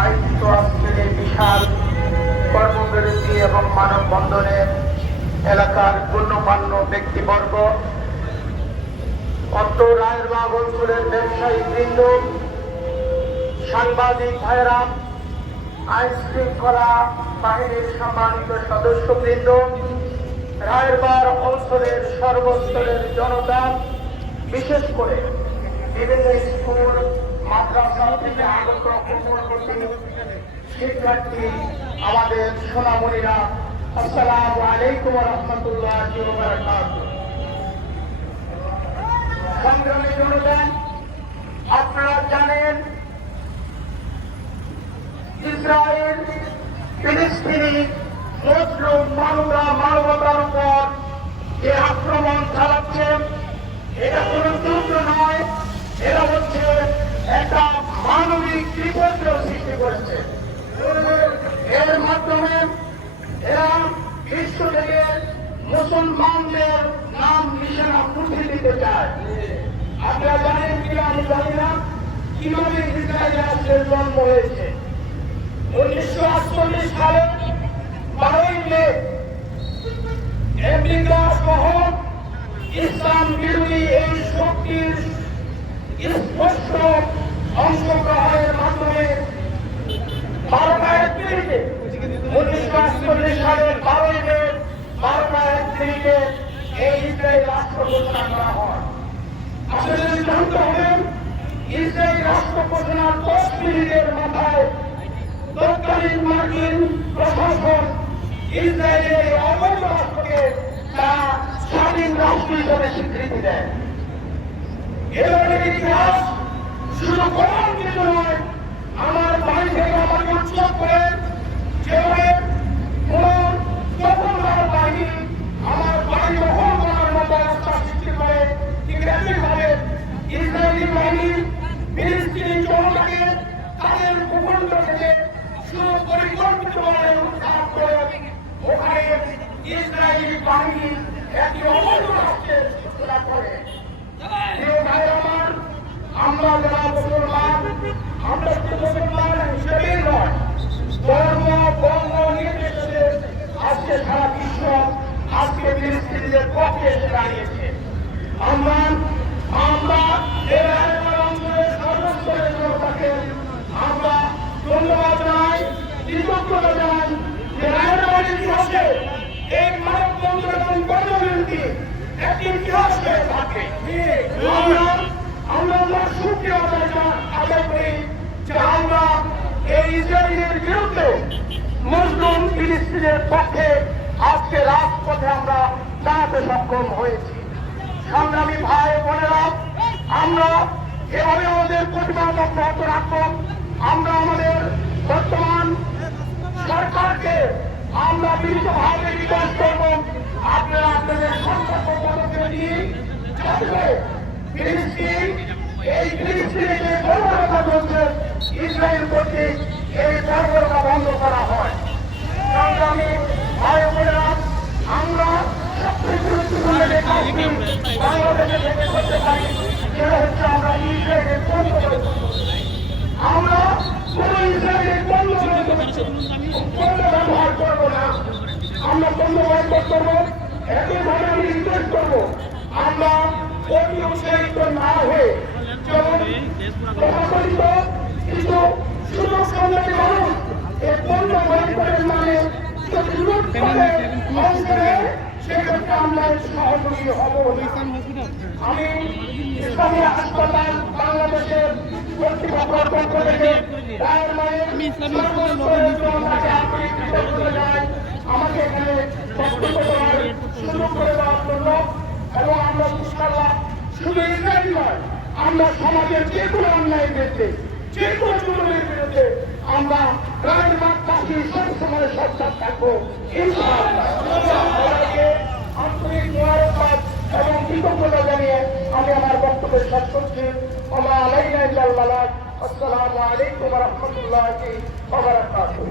আয়োজিত আজকের এই বিশাল কর্মবিরতি এবং মানববন্ধনে এলাকার গণ্যমান্য ব্যক্তিবর্গ, অত্র রায়েরবাগ অঞ্চলের ব্যবসায়ী বৃন্দ, সাংবাদিক ভাইরা, আইন শৃঙ্খলা বাহিনীর সম্মানিত সদস্যবৃন্দ, রায়েরবাগ অঞ্চলের সর্বস্তরের জনতা, বিশেষ করে বিভিন্ন স্কুল মাদ্রাসা থেকে আগত শিক্ষার্থী, আমাদের সোনামণিরা, আসসালামু আলাইকুম ওয়া রাহমাতুল্লাহি ওয়া বারাকাতুহু। সংগ্রামী জনতা, আপনারা জানেন ইসরায়েল ফিলিস্তিনি মুসলিম মানবতার উপর যে আক্রমণ চালাচ্ছে, এটা কোন যুদ্ধ নয়, এটা হচ্ছে একটা মানবিক বিপর্যয় সৃষ্টি করেছে। এর মাধ্যমে এরা বিশ্ব থেকে মুসলমানদের নাম নিশানা মুছে দিতে চায়। আপনারা জানেন কি আমি জানি না কিভাবে ইসরায়েলের জন্ম হয়েছে। 1948 সালে 12ই মে আমেরিকা সহ ইসলাম বিরোধী এই শক্তির স্পষ্ট অংশগ্রহণের মাধ্যমে 1948 সালের 12ই মে 12টা এই ইসরায়েল রাষ্ট্র ঘোষণা করা হয়। আপনাদের জানতে হবে, ইসরায়েল রাষ্ট্র ঘোষণার 10 মিনিটের মাথায় তৎকালীন মার্কিন প্রশাসন ইসরায়েলের অবৈধ রাষ্ট্রকে তারা স্বাধীন রাষ্ট্র হিসেবে স্বীকৃতি দেয়। এ ধরনের ইতিহাস শুধু কলঙ্কিত নয়, আমার বাড়ি থেকে আমাকে উৎসব করে যেভাবে কোন দখলদার বাহিনী আমার বাড়ি দখল করার মতো অবস্থা সৃষ্টি করে, ঠিক একইভাবে ইসরায়েলি বাহিনী ফিলিস্তিনি জনতাকে তাদের ভূখণ্ড থেকে সুপরিকল্পিতভাবে উদ্ধার করে ওখানে ইসরায়েলি বাহিনী একটি অবৈধ রাষ্ট্রের সূচনা করে। আমরা যারা মুসলমান, আমরা শুধু মুসলমান হিসেবেই নয়, ধর্ম বর্ণ নির্বিশেষে আজকে সারা বিশ্ব আজকে ফিলিস্তিনিদের পক্ষে এসে দাঁড়িয়েছে। আমরা এই রায়েরবাগ অঞ্চলের সর্বস্তরের জনতাকে আমরা ধন্যবাদ জানাই, কৃতজ্ঞতা জানাই যে রায়েরবাগের ইতিহাসে এই মানববন্ধন এবং কর্মবিরতি একটি ইতিহাস হয়ে থাকে। আমরা সুক্রিয়া আদায় করি যে আমরা এই ইসরায়েলের বিরুদ্ধে মুসলিম ফিলিস্তিনের পক্ষে আজকে রাজপথে আমরা দাঁড়াতে সক্ষম হয়েছি। সংগ্রামী ভাই বোনেরা, আমরা এভাবে আমাদের প্রতিবাদ অব্যাহত রাখব। আমরা আমাদের বর্তমান সরকারকে আমরা বিভিন্নভাবে রিকোয়েস্ট করব, আপনারা আপনাদের সর্বোচ্চ পদক্ষেপ নিয়ে যাতে ফিলিস্তিন এই ফিলিস্তিনে যে বর্বরতা চলছে ইসরায়েল কর্তৃক এই বর্বরতা বন্ধ করা হয়। সংগ্রামী ভাই বোনেরা, আমরা সবচেয়ে গুরুত্বপূর্ণ যে কাজটি বাংলাদেশে থেকে করতে পারি সেটা হচ্ছে আমরা ইসরায়েলের বন্ধ করে দেব। আমরা কোন ইসরায়েলের বন্ধ ব্যবহার করবো না, আমরা বন্ধ বয়কট করবো। একইভাবে আমি রিকোয়েস্ট করবো, আমরা অতি উৎসাহিত না হয়ে যেমন প্রশাসনিত কিছু সুযোগ সন্ধানী মানুষ এই বন্ধ বয়কটের মানে সেক্ষেত্রে আমরা সহযোগী হব। আমি ইসলামী হাসপাতাল বাংলাদেশের কর্তৃপক্ষের পক্ষ থেকে আমাকে এখানে বক্তব্য দেওয়ার সুযোগ করে দেওয়ার জন্য, এবং আমরা ইনশাআল্লাহ শুধু ইসরায়েল নয়, আমরা সমাজের যে কোনো অন্যায়ের বিরুদ্ধে, যে কোনো জুলুমের বিরুদ্ধে আমরা রায়েরবাগবাসী সবসময় সচ্ছল থাকবো ইনশাআল্লাহ। সবাইকে আন্তরিক মোবারকবাদ এবং কৃতজ্ঞতা জানিয়ে আমি আমার বক্তব্যের শেষ করছি। আসসালামু আলাইকুম ওয়া রাহমাতুল্লাহি ওয়া বারাকাতুহু।